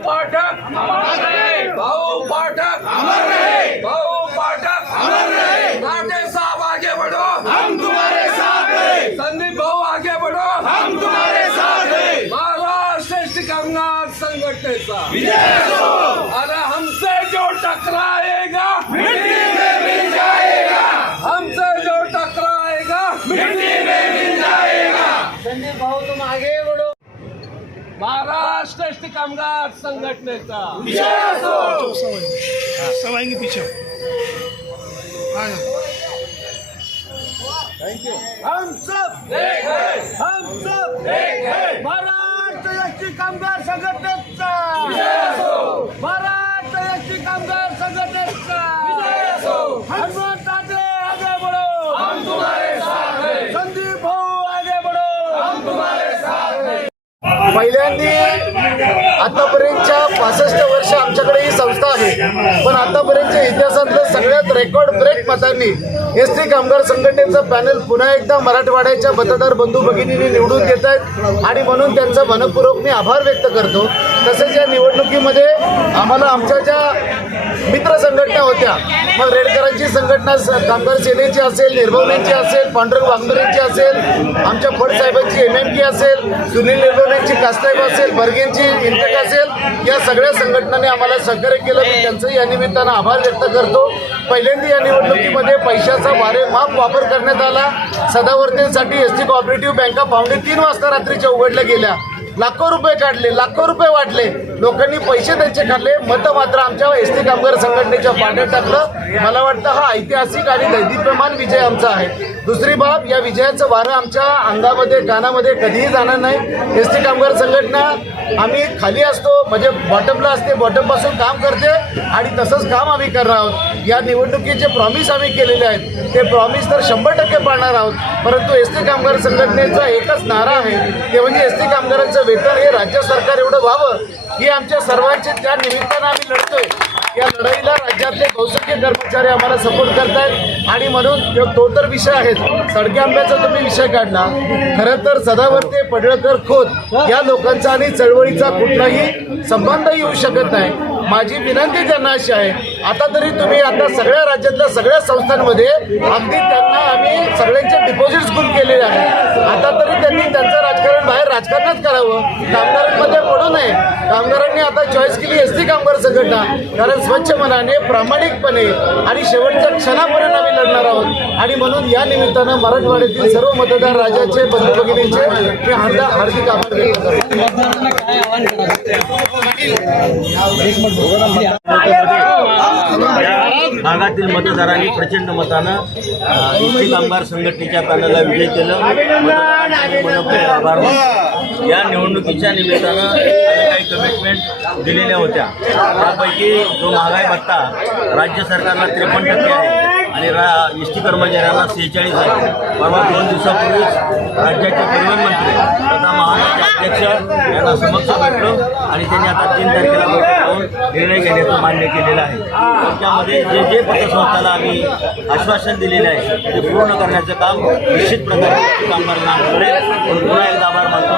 पाठक अमर रहे, भाऊ पाठक अमर रहे, भाऊ पाठक अमर रहे। नाटे साहब आगे बढ़ो, हम तुम्हारे साथ हैं। संदीप भाऊ आगे बढ़ो, हम तुम्हारे साथ हैं। महाराष्ट्र श्रेष्ठ कामगार संघटनेचा विजय हो। अरे हमसे जो टकराएगा मिट्टी में मिल जाएगा, हमसे जो टकराएगा मिट्टी में मिल जाएगा। संदीप भाऊ तुम आगे बढ़ो। महाराष्ट्र श्रेष्ठ कामगार संघटनेचा विजय असो। सब आएंगे पीछे। Thank you. हम सब एक है, हम सब एक है। महाराष्ट्र श्रेष्ठ कामगार संघटनेचा विजय असो। महाराष्ट्र श्रेष्ठ कामगार संघटनेचा विजय असो। हनुमान ताटे आगे बढ़ो, हम तुम्हारे साथ हैं। संदीप भाऊ आगे बढ़ो, हम तुम्हारे साथ हैं। पहिल्यांदी आतापर्यंतच्या 65 वर्ष आमच्याकडे ही संस्था आहे, पण आतापर्यंतच्या इतिहासातलं सगळ्यात रेकॉर्ड ब्रेक मतांनी एसटी कामगार संघटनेचं पॅनल पुन्हा एकदा मराठवाड्याच्या मतदार बंधू भगिनींनी निवडून देत आहेत आणि म्हणून त्यांचा मनपूर्वक मी आभार व्यक्त करतो। तसेच या निवडणुकीमध्ये आम्हाला आमच्या ज्या मित्र संघटना होत्या, मग रेडकरांची संघटना कामगार सेनेची असेल, निर्भवण्यांची असेल, पांडुरंग वाघमरेंची असेल, आमच्या फडसाहेबांची MMK असेल, सुनील निर्भवण्यांची कास्ताहेब असेल, बर्गेंची इंटक असेल, या सगळ्या संघटनांनी आम्हाला सहकार्य केलं। मी त्यांचं या निमित्तानं आभार व्यक्त करतो। पहिल्यांदा या निवडणुकीमध्ये पैशाचा वारेमाप वापर करण्यात आला। सदावर्तींसाठी एसटी कोऑपरेटिव्ह बँका पावणे 3 वाजता रात्रीच्या उघडल्या गेल्या। लाखो रुपये काढले, लाखो रुपये वाटले, लोकांनी पैसे त्यांचे काढले, मतं मात्र आमच्या एसटी कामगार संघटनेच्या पाण्यात टाकलं। मला वाटतं हा ऐतिहासिक आणि दैदिप्यमान विजय आमचा आहे। दुसरी बाब, या विजयाचं वारं आमच्या अंगामध्ये कानामध्ये कधीही जाणार नाही। एसटी कामगार संघटना आम्ही खाली असतो, म्हणजे बॉटमला असते, बॉटमपासून काम करते आणि तसंच काम आम्ही करणार आहोत। या निवडणुकीचे प्रॉमिस आम्ही केलेले आहेत, ते प्रॉमिस तर 100% पाळणार आहोत। परंतु एसटी कामगार संघटनेचा एकच नारा आहे, ते म्हणजे एसटी कामगारांचं वेतन हे राज्य सरकार एवढं व्हावं, ही आमच्या सर्वांची त्या निमित्तानं आम्ही लढतोय। या लढाईला राज्यातले बहुसंख्य कर्मचारी आम्हाला सपोर्ट करतायत आणि म्हणून तो तर विषय आहे। सडके आंब्याचा तुम्ही विषय काढला, खरं तर सदावर्ते, पडळकर, खोत या लोकांचा आणि चळवळीचा कुठलाही संबंध येऊ शकत नाही। माझी विनंती त्यांना अशी आहे, आता तरी तुम्ही आता सगळ्या राज्यातल्या सगळ्या संस्थांमध्ये अगदी त्यांना आम्ही सगळ्यांचे डिपॉझिट्स गुल केलेले आहेत। आता तरी त्यांनी त्यांचं राजकारण बाहेर राजकारणात करावं, कामगारांमध्ये पडू नये। कामगारांनी आता चॉईस केली एसटी कामगार संघटना, कारण स्वच्छ मनाने, प्रामाणिकपणे आणि शेवटच्या क्षणापर्यंत आम्ही लढणार आहोत। आणि म्हणून या निमित्तानं मराठवाड्यातील सर्व मतदार राजाचे, बंधू भगिनींचे मी हार्दिक आभार व्यक्त करतो। भागातील मतदारांनी प्रचंड मतानं एसटी कामगार संघटनेच्या पॅनलला विजय केलं। आभार। या निवडणुकीच्या निमित्तानं आम्ही काही कमिटमेंट दिलेल्या होत्या, त्यापैकी जो महागाई भत्ता राज्य सरकारला 53% आहे आणि एसटी कर्मचाऱ्यांना 46 आहे। परवा 2 दिवसापूर्वीच राज्याचे परिवहन मंत्री तथा महाराष्ट्राचे अध्यक्ष यांना समक्ष भेटलो आणि त्यांनी आता 3 तारखेला बैठक होऊन निर्णय घेण्याचं मान्य केलेलं आहे। त्यामध्ये जे जे पतसंस्थाला आम्ही आश्वासन दिलेले आहे ते पूर्ण करण्याचं काम निश्चित प्रकारे कामगारांना करेल। पुन्हा एकदा आभार मानतो।